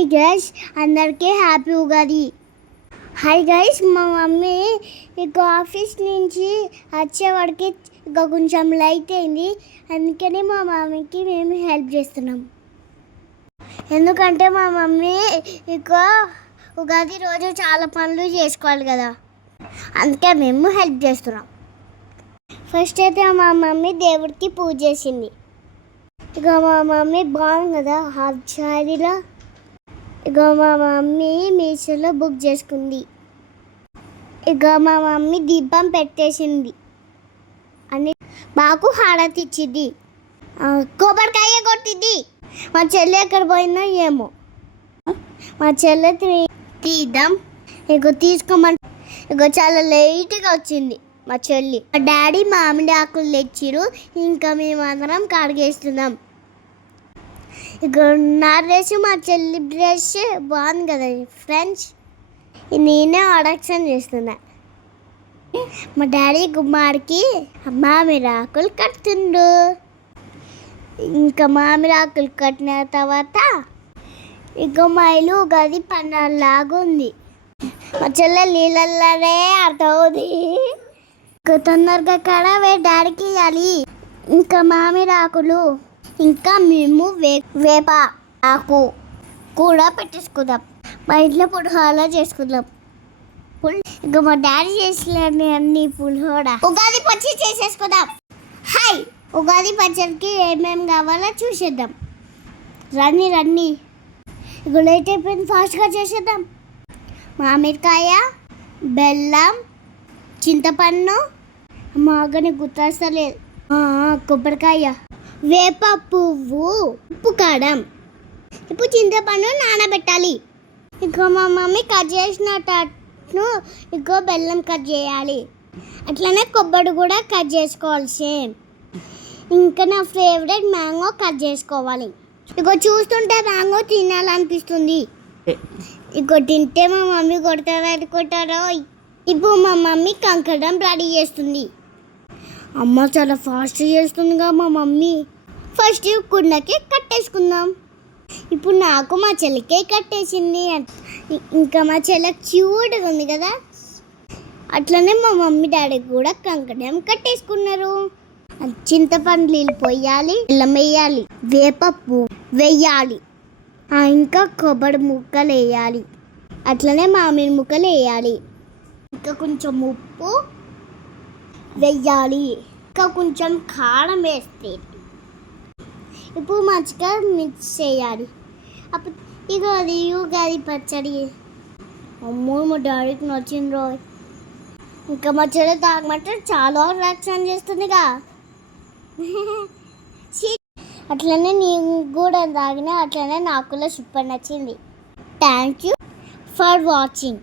Hi guys, అందరికీ happy Ugadi. Hi guys, మా mummy ఇక ఆఫీస్ నుంచి వచ్చేవాడికి ఇక కొంచెం లైట్ అయింది. అందుకని మా మమ్మీకి మేము హెల్ప్ చేస్తున్నాం. ఎందుకంటే మా మమ్మీ ఇక ఉగాది రోజు చాలా పనులు చేసుకోవాలి కదా, అందుకే మేము హెల్ప్ చేస్తున్నాం. ఫస్ట్ అయితే మా మమ్మీ దేవుడికి పూజ చేసింది. ఇక మా మమ్మీ బాగుంది కదా హాఫ్ శారీలో. ఇక మా మమ్మీ మీషోలో బుక్ చేసుకుంది. ఇక మా మమ్మీ దీపం పెట్టేసింది అని మాకు హారతి ఇచ్చింది. కొబ్బరికాయ కొట్టింది. మా చెల్లి ఎక్కడ పోయిందో ఏమో. మా చెల్లి తీద్దాం ఇక తీసుకోమంటే ఇక చాలా లేట్గా వచ్చింది మా చెల్లి. మా డాడీ మామిడి ఆకులు తెచ్చిరు. ఇంకా మేమందరం కడిగేస్తున్నాం. ఇక నా డ్రెస్ మా చెల్లి డ్రెస్ బాగుంది కదా ఫ్రెండ్స్. నేనే ఆడక్షన్ చేస్తున్నా. మా డాడీ గుమ్మాడికి మామిడి ఆకులు కడుతుండు. ఇంకా మామిడి ఆకులు కట్టిన తర్వాత ఇక మా ఇల్లు ఉగాది పండుగలాగా ఉంది. మా చెల్లె నీళ్ళల్లోనే అర్థమవుతుంది. ఇక తొందరగా కడవే డాడీకి ఇవ్వాలి. ఇంకా మామిడి ఆకులు ఇంకా మేము వేప ఆకు కూడా పెట్టేసుకుందాం. మా ఇంట్లో పులిహోర చేసుకుందాం. ఇక మా డాడీ చేసిన అన్ని పులిహోర ఉగాది పచ్చడి చేసేసుకుందాం. హాయ్, ఉగాది పచ్చడికి ఏమేమి కావాలో చూసేద్దాం. రండి. ఇక లేట్ అయిపోయింది, ఫాస్ట్గా చేసేద్దాం. మామిడికాయ, బెల్లం, చింతపండు, మాగని గుర్తొస్తలేదు, కొబ్బరికాయ, వేప పువ్వు, ఉప్పు, కారం. ఇప్పుడు చింతపండు నానబెట్టాలి. ఇక మా మమ్మీ కట్ చేసినట్టు ఇక బెల్లం కట్ చేయాలి. అట్లనే కొబ్బరి కూడా కట్ చేసుకోవాలి సేమ్. ఇంకా నా ఫేవరెట్ మ్యాంగో కట్ చేసుకోవాలి. ఇక చూస్తుంటే మ్యాంగో తినాలనిపిస్తుంది. ఇక తింటే మా మమ్మీ కొడతారో. ఇప్పుడు మా మమ్మీ కంకణం రెడీ చేస్తుంది. అమ్మ చాలా ఫాస్ట్ చేస్తుందిగా మా మమ్మీ. ఫస్ట్ కుండకి కట్టేసుకుందాం. ఇప్పుడు నాకు మా చెల్లికే కట్టేసింది. ఇంకా మా చెల్లి క్యూట్గా ఉంది కదా, అట్లనే మా మమ్మీ డాడీ కూడా కంకణం కట్టేసుకున్నారు. చింతపండు నీళ్ళు పోయాలి, బెల్లం వేయాలి, వేప పువ్వు వేయాలి, ఇంకా కొబ్బరి ముక్కలు వేయాలి, అట్లనే మామిడి ముక్కలు వేయాలి, ఇంకా కొంచెం ఉప్పు వేయాలి, ఇంకా కొంచెం కారం వేస్తే ఇప్పుడు మంచిగా మిక్స్ చేయాలి. అప్పుడు ఇక అది ఉగాది పచ్చడి. అమ్మో, మా డాడీకి నచ్చింది రోజు. ఇంకా మా చెల్లి తాగమంటే చాలా రియాక్షన్ చేస్తుందిగా. అట్లనే నేను కూడా తాగిన, అట్లనే నాకు కూడా సూపర్ నచ్చింది. Thank you for watching.